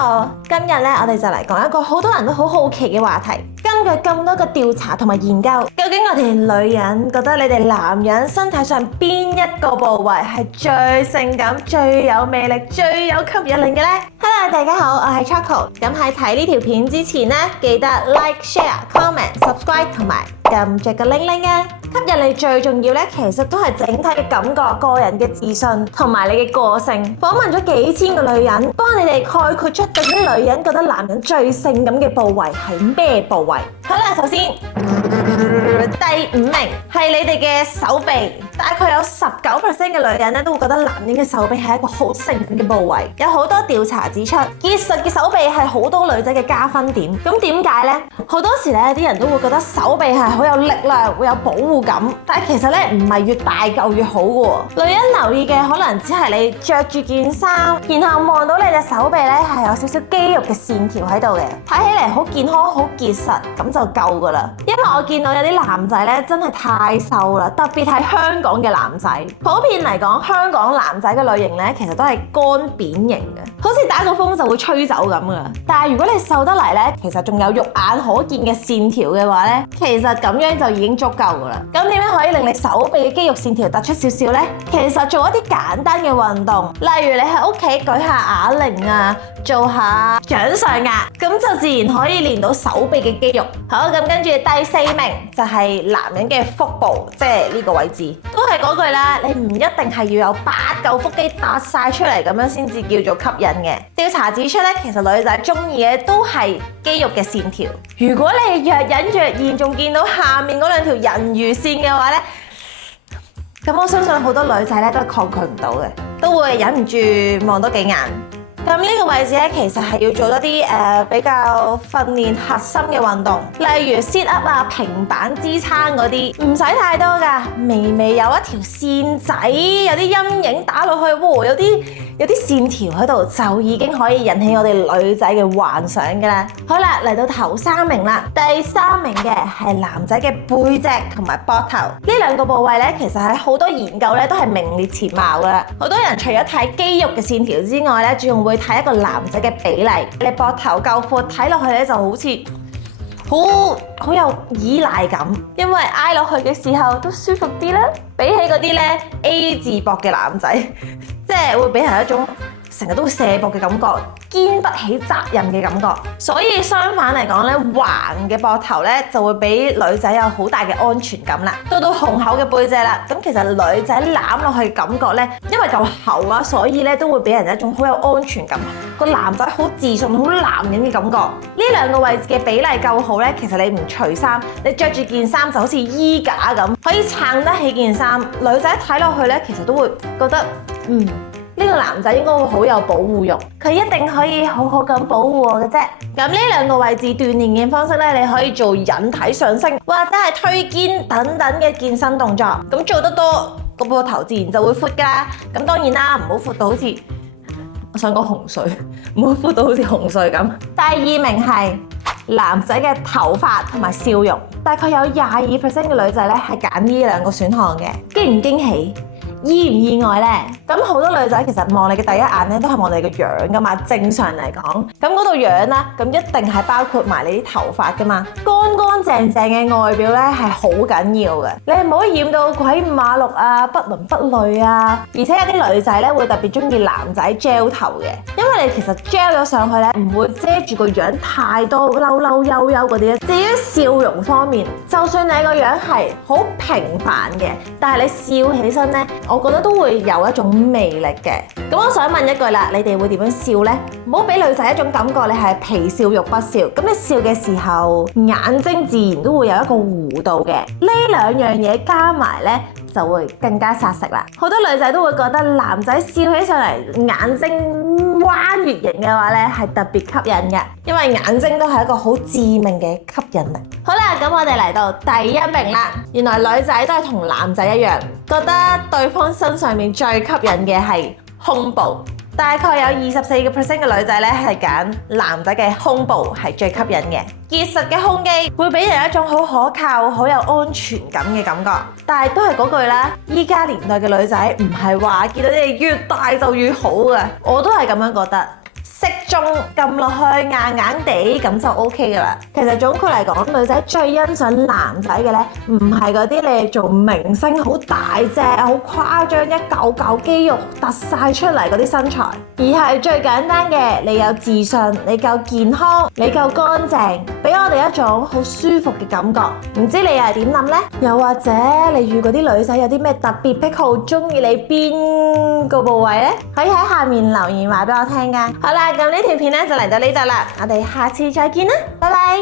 好，今日咧我哋就嚟講一個好多人都好好奇嘅話題。根據咁多個調查同埋研究，究竟我哋女人覺得你哋男人身體上邊一個部位係最性感、最有魅力、最有吸引力嘅呢？ Hello， 大家好，我係 Choco。咁喺睇呢條片之前呢，記得 Like、Share、Comment、Subscribe 同埋撳着個鈴鈴啊！吸引力最重要咧，其實都係整體嘅感覺、個人嘅自信同埋你嘅個性。訪問咗幾千個女人，幫你哋概括出究竟女人覺得男人最性感嘅部位係咩部位？好啦，首先第5名係你哋嘅手臂，大概有19% 嘅女人咧都會覺得男人嘅手臂係一個好性感嘅部位。有好多調查指出，結實嘅手臂係好多女仔嘅加分點。咁點解呢？好多時咧，啲人都會覺得手臂係好有力量，會有保護感，但係其實咧唔係越大嚿越好嘅。女人留意嘅可能只係你着住件衫，然後望到你隻手臂咧係有少少肌肉嘅線條喺度嘅，睇起嚟好健康、好結實，咁就夠噶啦。因為我見到有啲男仔咧真係太瘦啦，特別係香港嘅男仔。普遍嚟講，香港男仔嘅類型咧其實都係乾扁型嘅，好似打個風就會吹走咁噶。但係如果你瘦得嚟咧，其實仲有肉眼可見嘅線條嘅話咧，其實咁樣就已經足夠噶啦。咁點樣可以令你手臂嘅肌肉線條突出少少呢？其實做一啲簡單嘅運動，例如你喺屋企舉下啞鈴啊，做下掌上壓，咁就自然可以練到手臂嘅肌肉。好，咁跟住第4名就係男人嘅腹部，即係呢個位置，都係嗰句啦，你唔一定係要有8嚿腹肌凸晒出嚟咁樣先至叫做吸引嘅。調查指出咧，其實女仔中意嘅都係肌肉嘅線條。如果你若隱若現仲見到下面嗰2條人魚線嘅話咧，咁我相信好多女仔咧都係抗拒唔到嘅，都會忍唔住望多幾眼。咁呢個位置咧，其實係要做多啲比較訓練核心嘅運動，例如 sit up 啊、平板支撐嗰啲，唔使太多㗎，微微有一條線仔，有啲陰影打落去，哇，有啲線條喺度，就已經可以引起我哋女仔嘅幻想㗎啦。好啦，嚟到頭3名啦，第3名嘅係男仔嘅背脊同埋膊頭，呢2個部位咧，其實喺好多研究咧都係名列前茅㗎啦。好多人除咗睇肌肉嘅線條之外咧，仲會睇一個男仔嘅比例，你膊頭夠闊，睇落去咧就好似好有依賴感，因為挨落去嘅時候都舒服啲啦。比起嗰啲咧 A 字膊嘅男仔，即係會俾人一種成日都會卸膊嘅感覺，肩不起責任嘅感覺。所以相反嚟講咧，橫嘅膊頭咧就會俾女仔有好大嘅安全感啦。到雄厚嘅背脊啦，咁其實女仔攬落去感覺咧，因為夠厚啊，所以咧都會俾人一種好有安全感。個男仔好自信、好男人嘅感覺。呢2個位置嘅比例夠好咧，其實你唔除衫，你着住件衫就好似衣架咁，可以撐得起件衫。女仔睇落去咧，其實都會覺得呢個男仔應該會好有保護欲，佢一定可以好好咁保護我嘅啫。咁呢2個位置鍛鍊嘅方式咧，你可以做引體上升或者係推肩等等嘅健身動作。咁做得多，個膊頭自然就會闊㗎啦。咁當然啦，唔好闊到好似我想講洪水，唔好闊到好似洪水咁。第2名係男仔嘅頭髮同埋笑容，大概有22% 嘅女仔咧係揀呢2個選項嘅，驚唔驚喜？意唔意外呢？咁好多女仔其實望你嘅第一眼咧，都係望你個樣噶嘛。正常嚟講，咁嗰度樣啦，咁一定係包括埋你啲頭髮噶嘛。乾乾淨淨嘅外表咧係好緊要嘅，你唔好染到鬼五馬六啊，不倫不類啊。而且有啲女仔咧會特別中意男仔 gel 頭嘅，因為你其實 gel 咗上去咧，唔會遮住個樣太多嬲嬲悠悠嗰啲。至於笑容方面，就算你個樣係好平凡嘅，但係你笑起身咧，我覺得都會有一種魅力嘅。咁我想問一句啦，你哋會點樣笑呢？唔好俾女仔一種感覺你係皮笑肉不笑。咁你笑嘅時候，眼睛自然都會有一個弧度嘅。呢2樣嘢加埋呢，就會更加殺食啦。好多女仔都會覺得男仔笑起上嚟眼睛彎月形嘅話呢，係特別吸引嘅，因為眼睛都係一個好致命嘅吸引力。好啦，咁我哋嚟到第1名啦。原來女仔都係同男仔一樣，覺得對方身上面最吸引嘅係胸部。大概有24% 嘅女仔咧係揀男仔嘅胸部係最吸引嘅。結實嘅胸肌會俾人一種好可靠、好有安全感嘅感覺。但係都係嗰句啦，依家年代嘅女仔唔係話見到你哋越大就越好嘅，我都係咁樣覺得。適中撳落去硬硬地咁就 OK 噶啦。其實總括嚟講，女仔最欣賞男仔嘅咧，唔係嗰啲你做明星好大隻、好誇張一嚿嚿肌肉突晒出嚟嗰啲身材，而係最簡單嘅，你有自信，你夠健康，你夠乾淨，俾我哋一種好舒服嘅感覺。唔知你又係點諗呢？又或者你遇過啲女仔有啲咩特別癖好，中意你邊個部位呢？可以喺下面留言話俾我聽㗎。好啦，咁呢條片咧就嚟到呢度啦，我哋下次再見啦，拜拜。